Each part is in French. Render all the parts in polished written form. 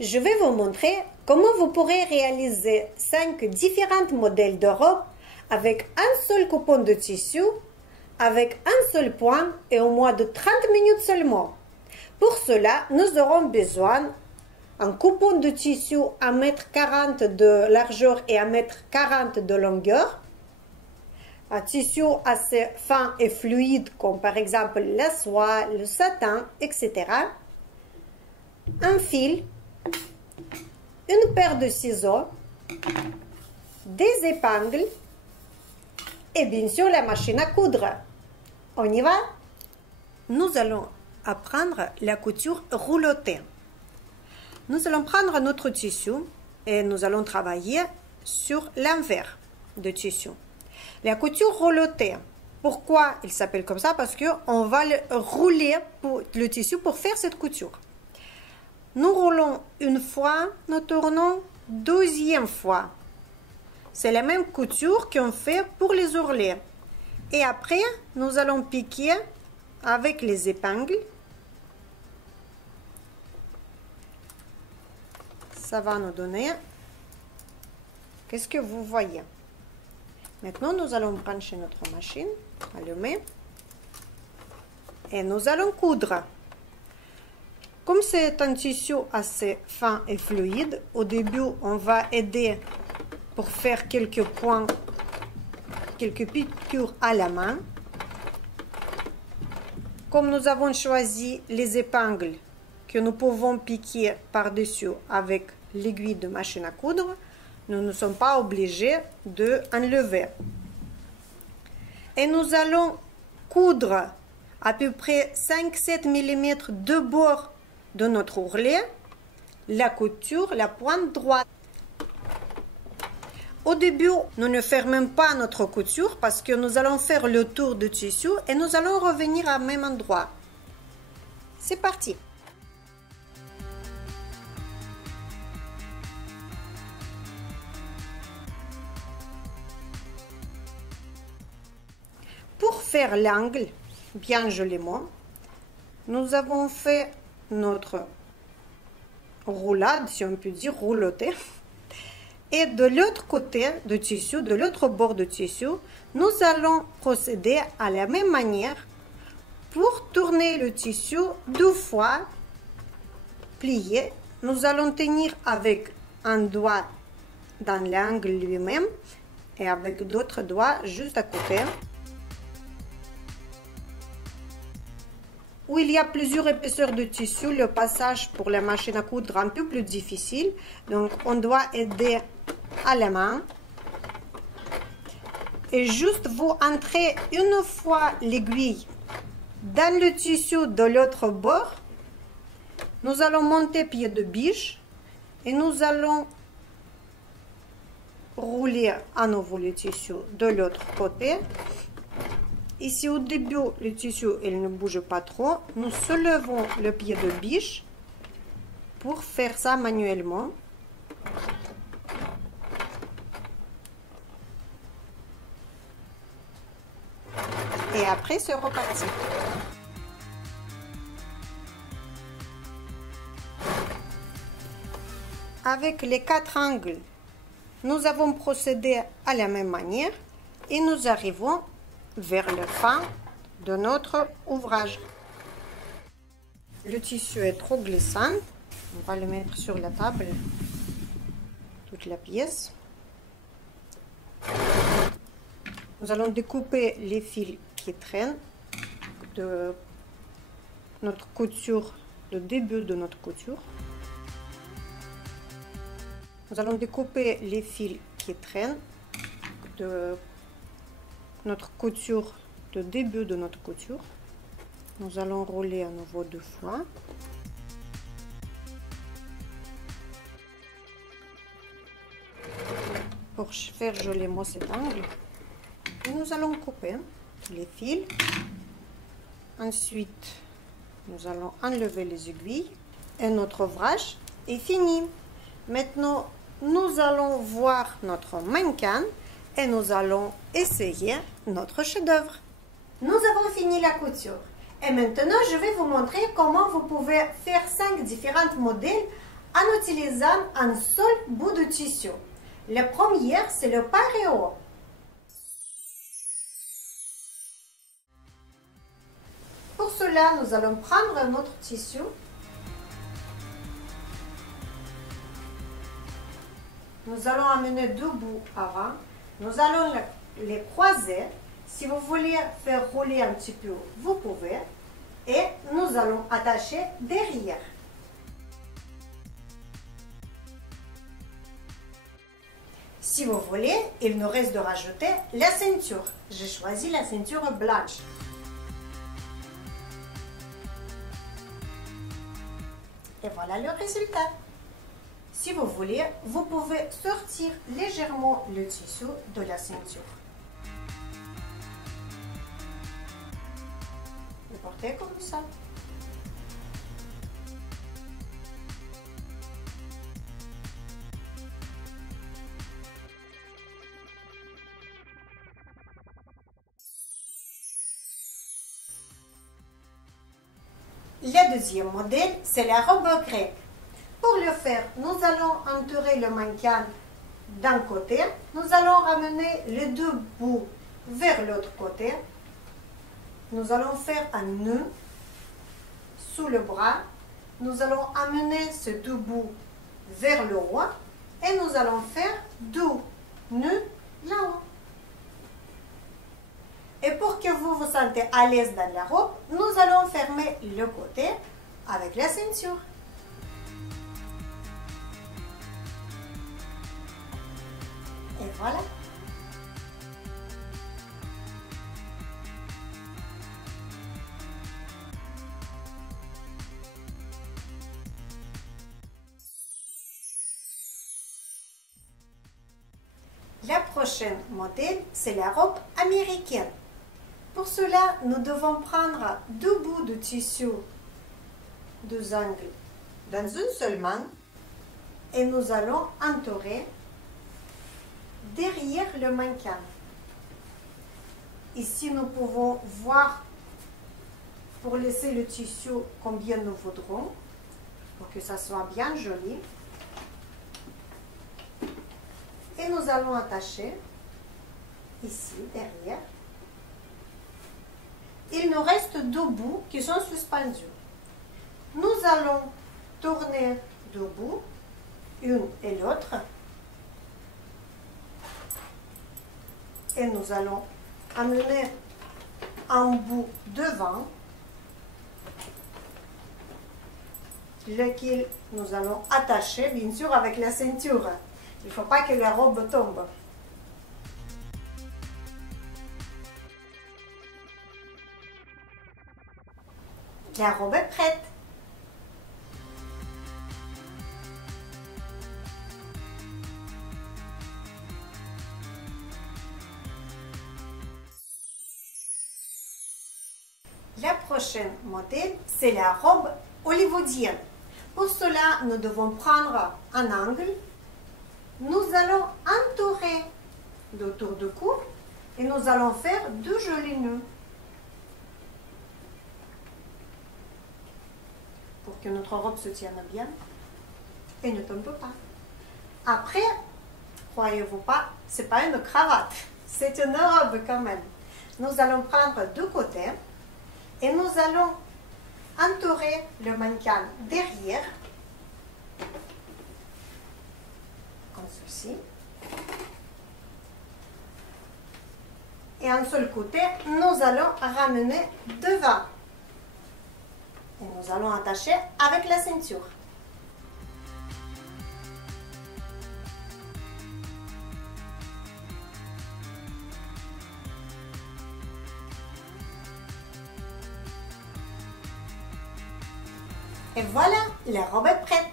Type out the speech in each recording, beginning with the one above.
Je vais vous montrer comment vous pourrez réaliser 5 différents modèles de robes avec un seul coupon de tissu, avec un seul point et au moins de 30 minutes seulement. Pour cela, nous aurons besoin d'un coupon de tissu à 1,40 m de largeur et 1,40 m de longueur, un tissu assez fin et fluide comme par exemple la soie, le satin, etc. Un fil, une paire de ciseaux, des épingles et bien sûr la machine à coudre. On y va? Nous allons apprendre la couture roulottée. Nous allons prendre notre tissu et nous allons travailler sur l'envers de tissu. La couture roulottée. Pourquoi il s'appelle comme ça? Parce qu'on va rouler le tissu pour faire cette couture. Nous roulons une fois, nous tournons deuxième fois. C'est la même couture qu'on fait pour les ourlets. Et après, nous allons piquer avec les épingles. Ça va nous donner, qu'est-ce que vous voyez? Maintenant, nous allons brancher notre machine, allumer, et nous allons coudre. Comme c'est un tissu assez fin et fluide, au début, on va aider pour faire quelques points, quelques piqûres à la main. Comme nous avons choisi les épingles que nous pouvons piquer par-dessus avec l'aiguille de machine à coudre, nous ne sommes pas obligés d'enlever. Et nous allons coudre à peu près 5-7 mm de bord de notre ourlet, la couture, la pointe droite. Au début, nous ne fermons pas notre couture parce que nous allons faire le tour du tissu et nous allons revenir au même endroit. C'est parti! Pour faire l'angle, bien joliment, nous avons fait notre roulade, si on peut dire, roulottée. Et de l'autre côté du tissu, de l'autre bord du tissu, nous allons procéder à la même manière pour tourner le tissu 2 fois, plié. Nous allons tenir avec un doigt dans l'angle lui-même et avec d'autres doigts juste à côté. Où il y a plusieurs épaisseurs de tissu, le passage pour la machine à coudre est un peu plus difficile. Donc, on doit aider à la main. Et juste vous entrez une fois l'aiguille dans le tissu de l'autre bord. Nous allons monter pied de biche et nous allons rouler à nouveau le tissu de l'autre côté. Ici, au début, le tissu il ne bouge pas trop. Nous soulevons le pied de biche pour faire ça manuellement. Et après, c'est reparti. Avec les 4 angles, nous avons procédé à la même manière et nous arrivons vers la fin de notre ouvrage. Le tissu est trop glissant. On va le mettre sur la table, toute la pièce. Nous allons découper les fils qui traînent de notre couture, le début de notre couture. Nous allons découper les fils qui traînent de notre couture, le début de notre couture. Nous allons rouler à nouveau 2 fois. Pour faire joliment cet angle, nous allons couper les fils. Ensuite, nous allons enlever les aiguilles et notre ouvrage est fini. Maintenant, nous allons voir notre mannequin et nous allons essayer notre chef-d'œuvre. Nous avons fini la couture. Et maintenant, je vais vous montrer comment vous pouvez faire 5 différents modèles en utilisant un seul bout de tissu. La première, c'est le paréo. Pour cela, nous allons prendre notre tissu. Nous allons amener deux bouts avant. Nous allons les croiser. Si vous voulez faire rouler un petit peu, vous pouvez. Et nous allons attacher derrière. Si vous voulez, il nous reste de rajouter la ceinture. J'ai choisi la ceinture blanche. Et voilà le résultat. Si vous voulez, vous pouvez sortir légèrement le tissu de la ceinture. Le porter comme ça. Le deuxième modèle, c'est la robe grecque. Pour le faire, nous allons entourer le mannequin d'un côté. Nous allons ramener les deux bouts vers l'autre côté. Nous allons faire un nœud sous le bras. Nous allons amener ces deux bouts vers le haut. Et nous allons faire deux nœuds là-haut. Et pour que vous vous sentez à l'aise dans la robe, nous allons fermer le côté avec la ceinture. Et voilà. La prochaine modèle, c'est la robe américaine. Pour cela, nous devons prendre deux bouts de tissu, deux angles, dans une seule main, et nous allons entourer derrière le mannequin. Ici, nous pouvons voir, pour laisser le tissu combien nous voudrons, pour que ça soit bien joli. Et nous allons attacher ici, derrière. Il nous reste deux bouts qui sont suspendus. Nous allons tourner deux bouts, une et l'autre. Et nous allons amener un bout devant, lequel nous allons attacher, bien sûr, avec la ceinture. Il ne faut pas que la robe tombe. La robe est prête. La prochaine modèle, c'est la robe hollywoodienne. Pour cela, nous devons prendre un angle. Nous allons entourer le tour de cou et nous allons faire deux jolis nœuds. Pour que notre robe se tienne bien et ne tombe pas. Après, croyez-vous pas, c'est pas une cravate, c'est une robe quand même. Nous allons prendre deux côtés et nous allons entourer le mannequin derrière, comme ceci. Et un seul côté, nous allons ramener devant. Et nous allons attacher avec la ceinture. Et voilà, la robe est prête.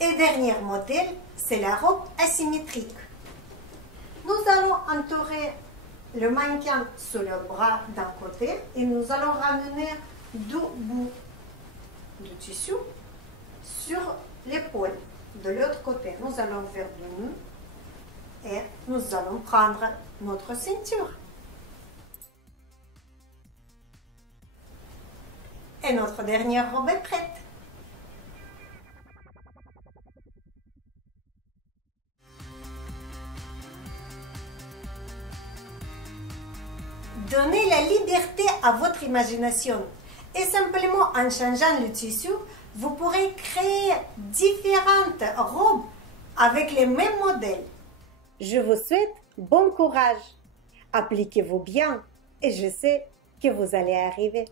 Et dernier modèle, c'est la robe asymétrique. Nous allons entourer le mannequin sur le bras d'un côté et nous allons ramener deux bouts de tissu sur l'épaule de l'autre côté. Nous allons faire le nœud et nous allons prendre notre ceinture. Et notre dernière robe est prête. Donnez la liberté à votre imagination et simplement en changeant le tissu, vous pourrez créer différentes robes avec les mêmes modèles. Je vous souhaite bon courage. Appliquez-vous bien et je sais que vous allez arriver.